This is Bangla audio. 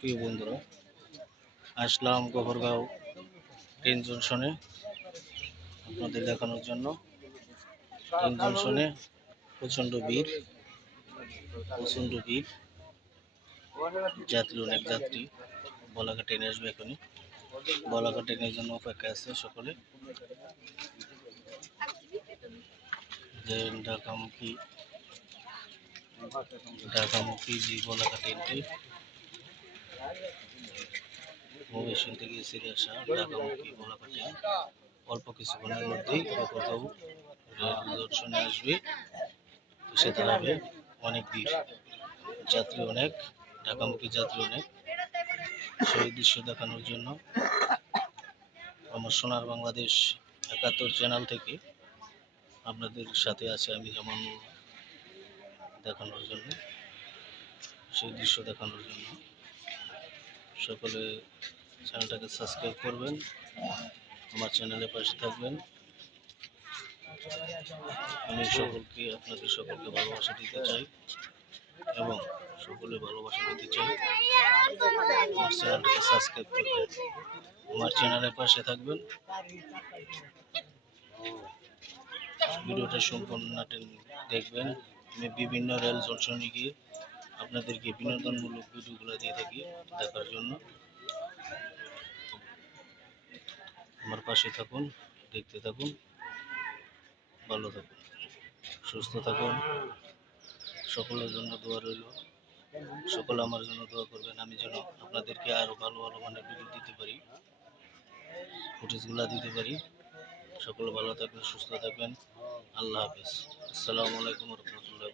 প্রিয় বন্ধুরা, আসলাম গোবরগাঁও ট্রেন জংশনে আপনাদের দেখানোর জন্য। ট্রেন জংশনে প্রচণ্ড ভিড় প্রচণ্ড ভিড়। যাত্রী অনেক যাত্রী বলাকা ট্রেনে আসবে এখনই। বলাকা ট্রেনের জন্য অপেক্ষা আছে সকলে। ঢাকামুখী ঢাকামুখী যে বলাকা ট্রেনটি মহেশন থেকে ছেড়ে আসা ঢাকামুখী বলাকা ট্রেন অল্প কিছুক্ষণের মধ্যেই কোথাও দর্শনে আসবে। এসে দাঁড়াবে অনেক ভিড়। যাত্রী অনেক ঢাকামুখী যাত্রী অনেক। সেই দৃশ্য দেখানোর জন্য আমার সোনার বাংলাদেশ একাত্তর চ্যানেল থেকে আপনাদের সাথে আছে আমি যেমন দেখানোর জন্য, সেই দৃশ্য দেখানোর জন্য। সকলে চ্যানেলটাকে সাবস্ক্রাইব করবেন, আমার চ্যানেলের পাশে থাকবেন। আমি সকলকে, আপনাদের সকলকে ভালোবাসা দিতে চাই এবং সকলে ভালোবাসা দিতে চাই। আমার চ্যানেলটাকে সাবস্ক্রাইব করবেন, আমার চ্যানেলের পাশে থাকবেন। ভিডিওটা সম্পূর্ণ দেখবেন। আমি বিভিন্ন রেল জংশনে গিয়ে আপনাদেরকে বিনোদনমূলক ভিডিওগুলো দিয়ে দেখার জন্য। আমার পাশে থাকুন, দেখতে থাকুন, ভালো থাকুন, সুস্থ থাকুন। সকলের জন্য দোয়া রইল। সকলে আমার জন্য দোয়া করবেন। আমি যেন আপনাদেরকে আরও ভালো ভালো মানের ভিডিও দিতে পারি ফুটেজগুলো দিতে পারি। সকলে ভালো থাকবেন, সুস্থ থাকবেন। আল্লাহ হাফিজ। আসসালামু আলাইকুম রহমতুল্লাহ